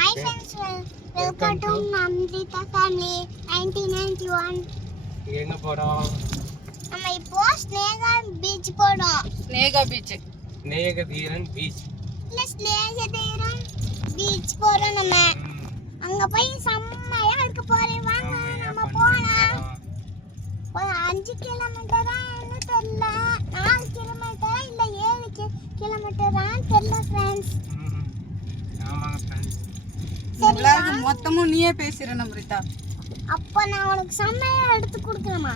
Hi friends, welcome to Namrita family 1991. எங்க போறோம்? நம்ம இப்போ ஸ்னேகா பீச் போறோம். ஸ்நேகதீரன் பீச். இல்ல ஸ்னேகதீரன் பீச் போறோம் நம்ம. அங்க போய் செம்மையா இருக்க போறேன். வாங்க நம்ம போலாம். 5 கிலோமீட்டரான்னு தெரியல, 4 கிலோமீட்டரா இல்ல 7 கிலோமீட்டரான்னு தெரியல ஃப்ரெண்ட்ஸ். ஆமாங்க ஃப்ரெண்ட்ஸ். எல்லாருக்கு மொத்தமும் நீயே பேசிற நம்ரிதா. அப்ப நான் உனக்கு செம்மையா எடுத்து கொடுக்கணுமா?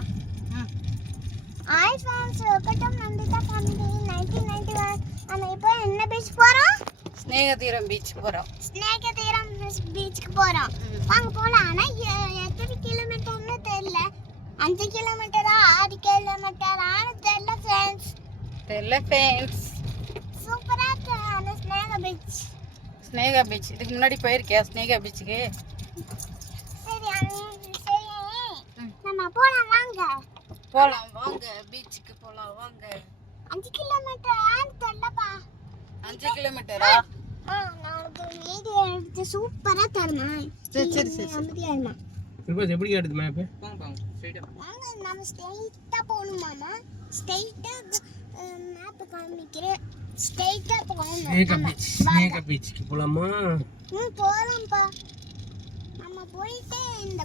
Hi friends, welcome to Nandita family 1991. நம்ம இப்போ என்ன பீச் போறோம்? ஸ்நேகதீரம் பீச் போறோம். ஸ்நேகதீரம் பீச்சுக்கு போறோம். வாங்க போலாம். ஆனா எத்தனை கிலோமீட்டர்னு தெரியல. 5 கிலோமீட்டரா 6 கிலோமீட்டரான்னு தெரியல ஃப்ரெண்ட்ஸ். சூப்பரா இருக்கு அந்த ஸ்னேகா பீச் இதுக்கு முன்னாடி போயிருக்கியா ஸ்னேகா பீச்சுக்கு? சரி நம்ம போலாம் வாங்க பீச்சுக்கு போலாம் வாங்க. 5 கிலோமீட்டரான்னு தெரியலப்பா. 5 கிலோமீட்டரா? நான் ஒரு வீடியோ எடுத்து சூப்பரா தரமா. சரி அமைதியாமா. எப்படி எடுத்து மேப்? வாங்க நம்ம ஸ்ட்ரைட்டா போணும் மாமா. ஸ்ட்ரைட்டா மேப் காமிக்கிறேன். ஸ்ட்ரைட்டா போகணும். ஸ்னேகா பீச்சுக்கு போலாமா? போலாம்ப்பா. நம்ம போயிட்டு இந்த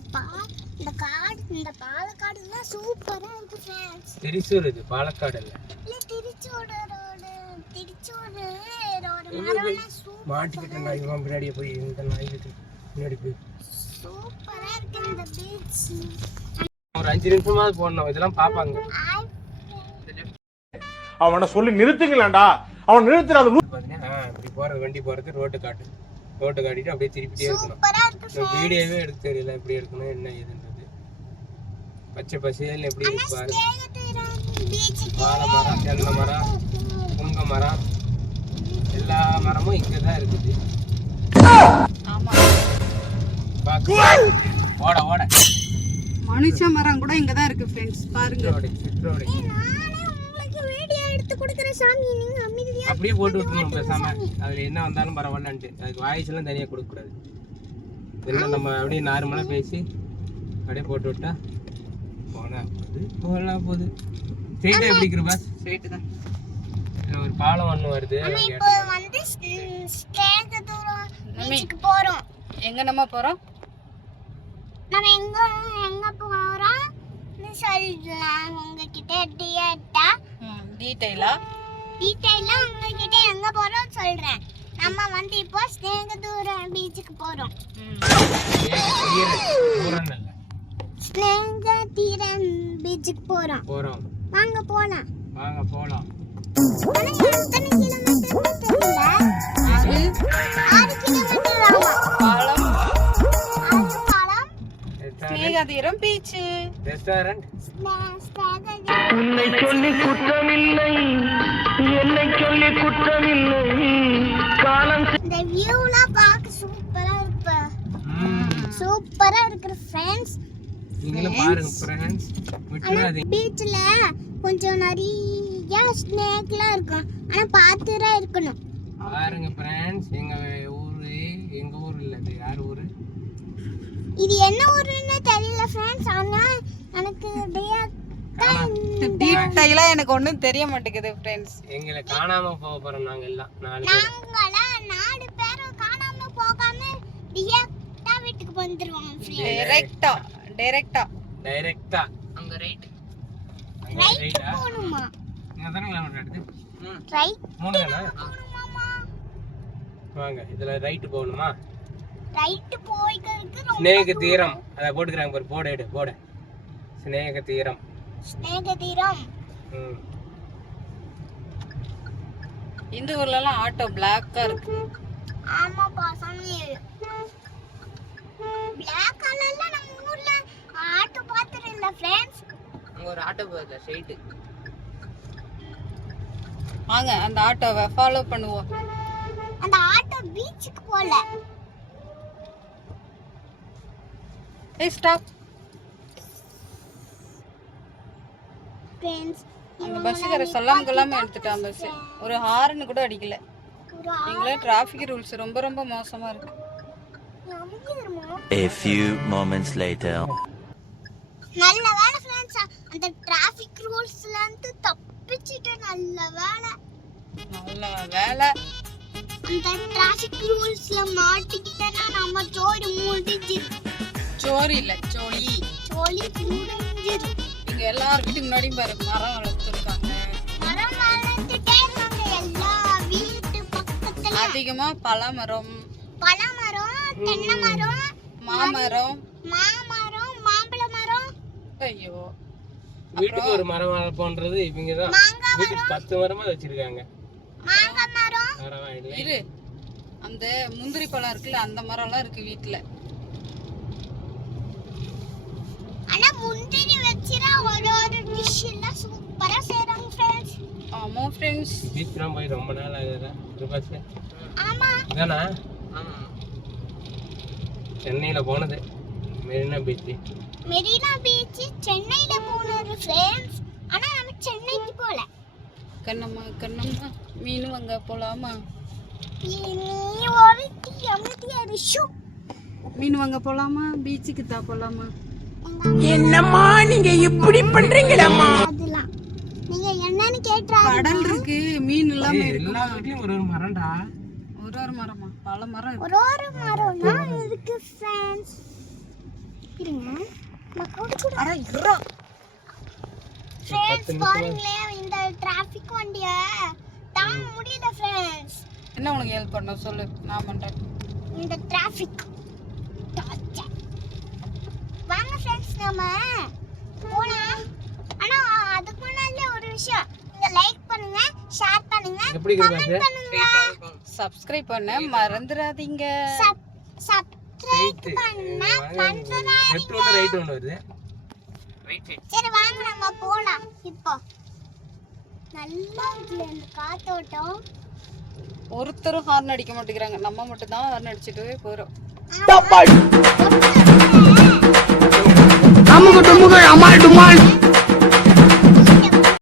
பாலக்காடுலாம் சூப்பரா இருக்கு ஃப்ரெண்ட்ஸ். திருச்சூர் இது பாலக்காடு இல்ல. திருச்சூர் ரோடு மரம்லாம் மாட்டிக்கிட்டா இவன் பின்னாடியே போய் இந்த நாய்க்கு பின்னாடி போய் சூப்பரா இருக்கு இந்த பீச். ஒரு 5 நிமிஷமாவது போடணும், இதெல்லாம் பாப்பாங்க. அவனை சொல்லி நிறுத்துங்களேன்டா, அவன் நிறுத்துறாது. இப்படி போறது வண்டி போறது ரோட்டு காட்டிட்டு அப்படியே திருப்பிட்டே இருக்கணும். சூப்பரா இருக்கு. வீடியோவே எடுக்க தெரியல எப்படி எடுக்கணும் என்ன ஏதுன்றது. பச்சை பசேல் எப்படி இருக்கு பாரு. வாழை மரம், தென்னை மரம், புங்க மரம், எல்லா மரமும் இங்கதான் இருக்குது. ஆமா, ஓட மனுஷ மரம் கூட இங்கதான் இருக்கு ஃப்ரெண்ட்ஸ். பாருங்க சிற்றோடை உங்களுக்கு வீடியோ எடுத்து கொடுக்குற சாமி, நீங்க அமைதியா அப்படியே போட்டு விட்டுருணும் பேசாம. அதுல என்ன வந்தாலும் பரவாயில்லன்ட்டு அதுக்கு வாய்ஸ் எல்லாம் தனியா கொடுக்க கூடாது. இதெல்லாம் நம்ம அப்படியே நார்மலா பேசி அப்படியே போட்டு விட்டா போகுது. ஸ்ட்ரெயிட்டா எப்படி இருக்கு பாஸ்? ஸ்ட்ரெயிட் தான். ஒரு பாலம் ஒண்ணு வருது. இப்போ வந்து ஸ்நேகதீரம் பீச்சுக்கு போறோம். எங்க நம்ம போறோம்? நம்ம எங்க போறோம் சொல்லலாம் உங்ககிட்ட டீடைலா உங்ககிட்ட எங்க போறோம் சொல்றேன். நம்ம வந்து இப்போ ஸ்நேகதீரம் பீச்சுக்கு போறோம். ஸ்நேகதீரம் பீச்சுக்கு போறோம். வாங்க போலாம். ஆனா எத்தனை கிலோமீட்டர் தெரியல. 6 கிலோமீட்டர் ஆகும். பாலம் ஸ்நேகதீரம் பீச் ரெஸ்டாரண்ட். உன்னை சொல்லி குற்றமில்லை, என்னை சொல்லி குற்றமில்லை. இந்த வியூலாம் பார்க்க சூப்பரா இருக்கு ஃப்ரெண்ட்ஸ். நீங்களும் பாருங்க ஃப்ரெண்ட்ஸ். விட்டுறாதீங்க. பீச்ல கொஞ்சம் நிறைய ஸ்னேக்லாம் இருக்கும், ஆனா பாத்துறா இருக்கணும். பாருங்க ஃப்ரெண்ட்ஸ், எங்க ஊர் இல்ல, இது யார் ஊரு? இது என்ன ஊருன்னு தெரியல ஃப்ரெண்ட்ஸ். ஆனா எனக்கு டீடைலா எனக்கு ஒண்ணும் தெரிய மாட்டேங்குது ஃப்ரெண்ட்ஸ். எங்களை காணாம போக போறோம் நாங்க எல்லாம் 4 பேரும் காணாம போகாம டைரக்டா வீட்டுக்கு வந்துருவாங்க டைரக்டா அங்க ரைட் போணுமா? நீங்க தான கிலோமீட்டர் எடுத்து ரைட் 3 தான வாங்க. இதுல ரைட் போகணுமா? ரைட் போயிக்கிறதுக்கு ரொம்ப ஸ்நேகதீரம் அத போட்டுக்கறாங்க பாரு. போடு ஸ்நேகதீரம். இந்த ஊர்ல எல்லாம் ஆட்டோ பிளாக்கா இருக்கு. ஆமா பாசாமி, பிளாக் கலர்ல நம்ம ஊர்ல ஆட்டோ பாத்துறேன் இல்ல ஃப்ரெண்ட்ஸ். அங்க ஒரு ஆட்டோ போகுது ஸ்ட்ரைட். வாங்க அந்த ஆட்டோவை ஃபாலோ பண்ணுவோம். அந்த ஆட்டோ பீச்சுக்கு போல. ஏய் ஸ்டாப் ஃப்ரெண்ட்ஸ். அந்த பஸ்ஸுக்கார சொல்லாம கொள்ளாம எடுத்துட்டான் பஸ். ஒரு ஹார்ன் கூட அடிக்கல. எங்களே டிராஃபிக் ரூல்ஸ் ரொம்ப ரொம்ப மோசமா இருக்கு. நம்பிடுமா? A few moments later. நல்ல வேலை ஃப்ரெண்ட்ஸ், அந்த டிராஃபிக் ரூல்ஸ்ல இருந்து தப்பிச்சிட்டு நல்ல வேலை. நல்ல வேலை. அந்த டிராஃபிக் ரூல்ஸ்ல மாட்டிக்கிட்டேன்னா நம்ம ஜோடி முடிஞ்சு. சோறு இல்ல சோழி. ஜோலி முடிஞ்சிரு. இங்க எல்லார் வீட்டுக்கு முன்னாடியும் பாரு மரம் வளர்த்துருக்காங்க. மரம் வளர்த்துட்டே இருக்காங்க எல்லா வீட்டு பக்கத்துல. அதிகமா பலாமரம், பலாமரம், தென்னை மரம், மாமரம், மாம்பழ மரம். ஐயோ வீட்டுக்கு ஒரு மரம் வளர்ப்போன்றது இவங்க தான். வீட்டுக்கு 10 மரமா வச்சிருக்காங்க. மாங்காய் மரம். பரவாயில்லை. இரு, அந்த முந்திரி பழம் இருக்குல்ல அந்த மரம்லாம் இருக்கு வீட்டுல. ஆனா முந்திரி வச்சிரா ஒரு டிஷ் எல்லாம் சூப்பரா செய்றாங்க ஃப்ரெண்ட்ஸ். ஆமா ஃப்ரெண்ட்ஸ். பீச்லாம் போய் ரொம்ப நாள் ஆகுதா கிருபாஸ்? ஆமா. இதானா? சென்னையில போனது மெரினா பீச். மெரினா பீச் சென்னையில போனது ஃப்ரெண்ட்ஸ். ஆனா நம்ம சென்னைக்கு போல. கண்ணம்மா கண்ணம்மா மீன் வாங்க போலாமா? நீ ஒருத்தி அமைதியா இரு. மீன் வாங்க போலாமா? பீச்சுக்கு தான் போலாமா? என்னம்மா நீங்க இப்படி பண்றீங்களம்மா? அதெல்லாம் நீங்க என்னன்னு கேட்றாங்க. கடல் இருக்கு, மீன் இல்லாம எல்லா இருக்குமா? வீட்லயும் ஒரு மரம்டா. ஒரு மரமா? பல மரம் இருக்கு. ஒரு மரம் தான் இருக்கு ஃப்ரெண்ட்ஸ். இருங்க நான் கூட அட இருடா. ஃப்ரெண்ட்ஸ் பாருங்களே இந்த டிராஃபிக் வண்டிய தாங்க முடியல ஃப்ரெண்ட்ஸ். என்ன உனக்கு ஹெல்ப் பண்ண சொல்லு, நான் பண்றேன். இந்த டிராஃபிக் வாங்க ஃப்ரெண்ட்ஸ் நம்ம போலாம். ஆனா அதுக்கு முன்னாடி ஒரு விஷயம், நீங்க லைக் பண்ணுங்க, ஷேர் பண்ணுங்க, எப்படி கமெண்ட் கிருபாஸ்? பண்ணுங்க. சப்ஸ்கிரைப் பண்ண மறந்துடாதீங்க. சப்ஸ்கிரைப் பண்ண மறந்துடாதீங்க. லெஃப்ட் ஒன்னு ரைட் ஒன்னு வருது. Right side. சரி வாங்க நம்ம போலாம். இப்போ நல்லா இருக்குல இந்த காத்தோட்டம். ஒருத்தரும் ஹார்ன் அடிக்க மாட்டேங்கிறாங்க, நம்ம மட்டும் தான் ஹார்ன் அடிச்சிட்டு போறோம். ஆமா.